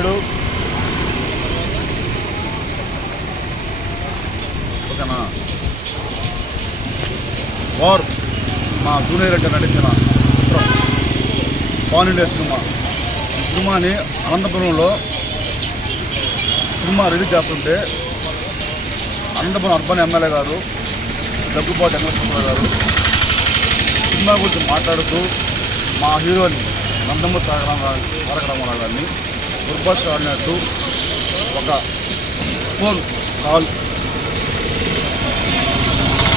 సభ్యుడు ఓకేనా వార్ మా జూనియర్ అంటే నటించిన చిత్రం పాన్ ఇండియా సినిమా. ఈ సినిమాని అనంతపురంలో సినిమా రిలీజ్ చేస్తుంటే అనంతపురం అర్బన్ ఎమ్మెల్యే గారు దగ్గుబాటి వెంకటేశ్వర గారు సినిమా గురించి మాట్లాడుతూ మా హీరోని నందమూరి తారక రామారావు గారిని దుర్భాష ఆడినట్టు ఒక ఫోన్ కాల్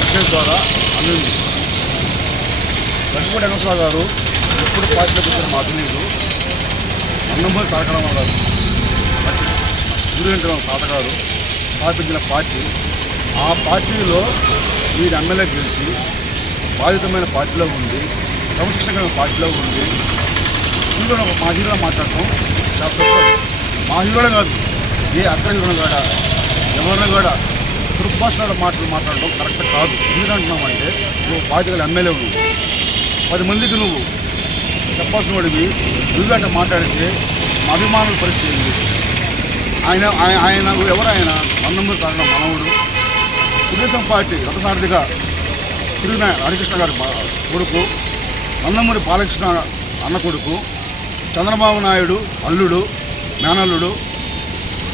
మెసేజ్ ద్వారా అందింది. దగ్గుబాటి వెంకటేశ్వర గారు ఎప్పుడు పార్టీలోకి వచ్చిన మా తెలియదు. నందమూరి తారక రామారావు గారు గురువేంద్ర తాతగారు స్థాపించిన పార్టీ, ఆ పార్టీలో వీరి ఎమ్మెల్యే గెలిచి బాధితమైన పార్టీలో ఉండి క్రమశిక్షణ పార్టీలో ఉండి హీరోని మా హీరోలో మాట్లాడటం చాలా తప్పదు. మా హీరోలో కాదు, ఏ అగ్ర హీరోని కూడా ఎవరిని కూడా దుర్భాషణ మాటలు మాట్లాడడం కరెక్ట్ కాదు. ఎందుకంటున్నామంటే నువ్వు బాధ్యతల ఎమ్మెల్యే, నువ్వు 10 మందికి నువ్వు చెప్పాల్సిన వాడివి. నువ్వంటే మాట్లాడితే మా అభిమానుల పరిస్థితి ఏంటి? ఆయన ఎవరైన నందమూరి తారక మనవుడు, తెలుగుదేశం పార్టీ రథసారథిగా తిరుగున హరికృష్ణ గారి కొడుకు, నందమూరి బాలకృష్ణ అన్న కొడుకు, చంద్రబాబు నాయుడు అల్లుడు మేనల్లుడు.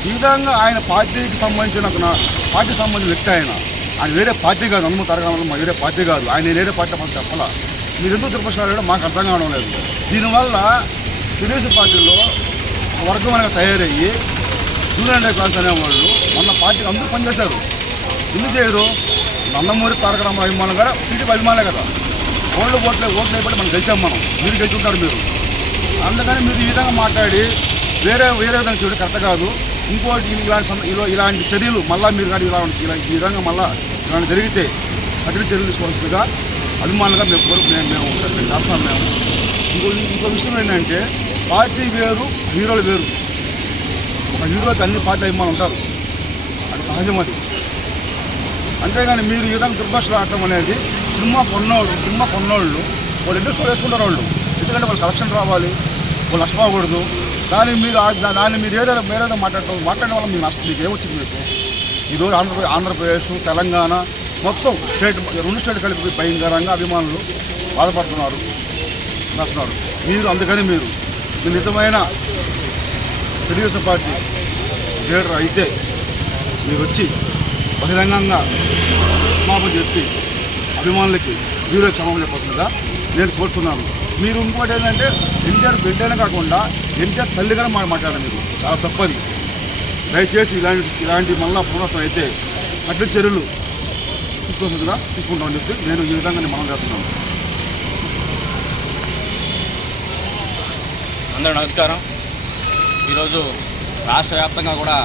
ఈ విధంగా ఆయన పార్టీకి సంబంధించిన వ్యక్తి. ఆయన వేరే పార్టీ కాదు. నందమూరి తారక రామారావు వేరే పార్టీ కాదు. ఆయన వేరే పార్టీ మనం చెప్పాలా. మీరు ఎందుకు తిరుపతి మాకు అర్థం కావడం లేదు. దీనివల్ల తెలుగుదేశం పార్టీలో వర్గం అనేది తయారయ్యి జూనియర్ క్లాస్ అనేవాళ్ళు మొన్న పార్టీకి అందరూ పనిచేశారు. ఎందుకు చేయరు? నందమూరి తారక రామారావు అభిమానులు కూడా టీడీపీ అభిమానులే కదా. ఓట్లు అయిపోయి మనం గెలిచాం. మీరు గెలుచుంటారు మీరు. అందుకని మీరు ఈ విధంగా మాట్లాడి వేరే విధంగా చూడండి, కరెక్ట్ కాదు. ఇంకోటి ఇలాంటి చర్యలు మళ్ళీ మీరు కానీ ఈ విధంగా మళ్ళీ ఇలాంటి జరిగితే కఠిన చర్యలు తీసుకోవాల్సిందిగా అభిమానులుగా మేము చేస్తాం. ఇంకో విషయం ఏంటంటే పార్టీ వేరు, హీరోలు వేరు. ఒక హీరోకి అన్ని పార్టీ అభిమానులు ఉంటారు, అది సహజం. అది అంతేగాని మీరు ఈ విధంగా దుర్భాషలు ఆడటం అనేది సినిమా కొన్నోళ్ళు వాళ్ళు ఎందుకు షో వేసుకుంటారు వాళ్ళు. ఎందుకంటే వాళ్ళు కలెక్షన్ రావాలి, వాళ్ళు నష్టపోకూడదు. దాన్ని మీరు ఏదైనా మాట్లాడడం వల్ల మీకు నష్టం మీకు ఏమొచ్చింది? మీకు ఈరోజు ఆంధ్రప్రదేశ్ తెలంగాణ మొత్తం రెండు స్టేట్ కలిపి భయంకరంగా అభిమానులు బాధపడుతున్నారు, నస్తున్నారు. అందుకని మీరు నిజమైన తెలుగుదేశం పార్టీ లీడర్ అయితే మీరు వచ్చి బహిరంగంగా క్షమాపణ చెప్పి అభిమానులకి హీరోకి క్షమాపణ చెప్పాల్సిందిగా నేను కోరుతున్నాను. మీరు ఇంకోటి ఏంటంటే ఎన్టీఆర్ బిడ్డనే కాకుండా ఎన్టీఆర్ తల్లిగా మాట్లాడారు. మీరు చాలా తప్పది. దయచేసి ఇలాంటి మళ్ళా పునరావృతం అయితే కఠిన చర్యలు తీసుకుంటామని చెప్పి నేను ఈ విధంగా మనం చేస్తున్నాను. అందరూ నమస్కారం. ఈరోజు రాష్ట్ర వ్యాప్తంగా కూడా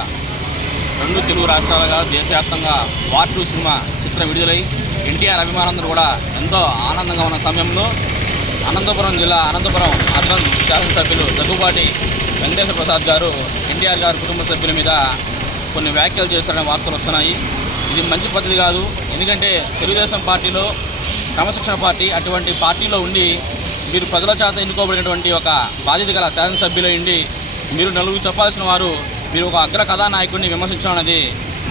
2 తెలుగు రాష్ట్రాలుగా దేశవ్యాప్తంగా వార్ 2 సినిమా చిత్రం విడుదలై ఎన్టీఆర్ అభిమానులందరూ కూడా ఎంతో ఆనందంగా ఉన్న సమయంలో అనంతపురం జిల్లా అనంతపురం అర్బన్ శాసనసభ్యులు దగ్గుబాటి వెంకటేశ్వర ప్రసాద్ గారు ఎన్టీఆర్ గారి కుటుంబ సభ్యుల మీద కొన్ని వ్యాఖ్యలు చేస్తారనే వార్తలు వస్తున్నాయి. ఇది మంచి పద్ధతి కాదు. ఎందుకంటే తెలుగుదేశం పార్టీలో క్రమశిక్షణ పార్టీ, అటువంటి పార్టీలో ఉండి మీరు ప్రజల చేత ఎన్నుకోబడినటువంటి ఒక బాధ్యత గల శాసనసభ్యులు ఉండి మీరు నలుగురు చెప్పాల్సిన వారు మీరు ఒక అగ్ర కథానాయకుడిని విమర్శించడం అనేది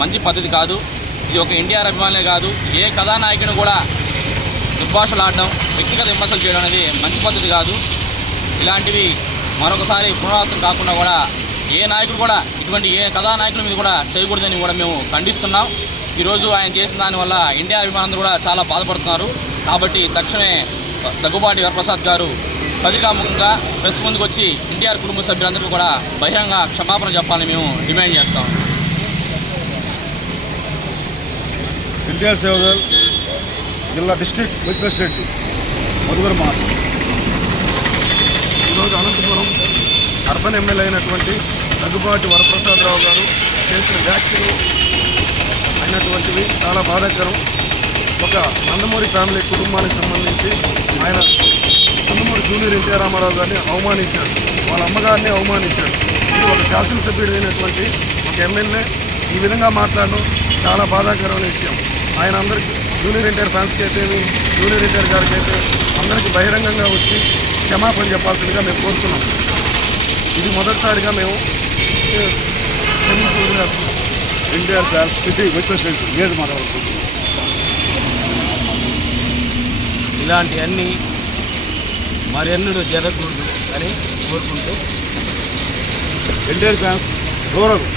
మంచి పద్ధతి కాదు. ఇది ఒక ఎన్టీఆర్ అభిమానులే కాదు, ఏ కథానాయకుని కూడా దుర్భాషలాడడం, వ్యక్తిగత విమర్శలు చేయడం అనేది మంచి పద్ధతి కాదు. ఇలాంటివి మరొకసారి పునరావృతం కాకుండా కూడా ఏ నాయకుడు కూడా ఇటువంటి ఏ కథానాయకుల మీద కూడా చేయకూడదని కూడా మేము ఖండిస్తున్నాం. ఈరోజు ఆయన చేసిన దానివల్ల ఎన్టీఆర్ అభిమానులు కూడా చాలా బాధపడుతున్నారు. కాబట్టి తక్షణమే దగ్గుబాటి వరప్రసాద్ గారు పత్రికాముఖంగా ప్రెస్ ముందుకు వచ్చి ఎన్టీఆర్ కుటుంబ సభ్యులందరికీ కూడా బహిరంగ క్షమాపణ చెప్పాలని మేము డిమాండ్ చేస్తాం. ఎన్టీఆర్ సేవదల్ జిల్లా డిస్ట్రిక్ట్ వైస్ ప్రెసిడెంట్ మధుగర్ మాట. ఈరోజు అనంతపురం అర్బన్ ఎమ్మెల్యే అయినటువంటి దగ్గుబాటి వరప్రసాదరావు గారు చేసిన వ్యాఖ్యలు అయినటువంటివి చాలా బాధాకరం. ఒక నందమూరి ఫ్యామిలీ కుటుంబానికి సంబంధించి ఆయన నందమూరి జూనియర్ ఎన్టీఆర్ రామారావు గారిని అవమానించాడు, వాళ్ళ అమ్మగారిని అవమానించాడు. ఇది ఒక శాసనసభ్యుడు అయినటువంటి ఒక ఎమ్మెల్యే ఈ విధంగా మాట్లాడడం చాలా బాధాకరమైన విషయం. ఆయన అందరికీ జూనియర్ ఎన్టీఆర్ ఫ్యాన్స్కి అయితే జూనియర్ ఎన్టీఆర్ గారికి అయితే అందరికీ బహిరంగంగా వచ్చి క్షమాపణ చెప్పాల్సిందిగా మేము కోరుతున్నాం. ఇది మొదటిసారిగా మేము వదిలేస్తున్నాం. NTR fans city vice president లేదు మాట్లాడుతుంది. ఇలాంటివన్నీ మరెన్నడూ జరగకూడదు అని కోరుకుంటూ ఎన్టీఆర్ ఫ్యాన్స్ దూరరు.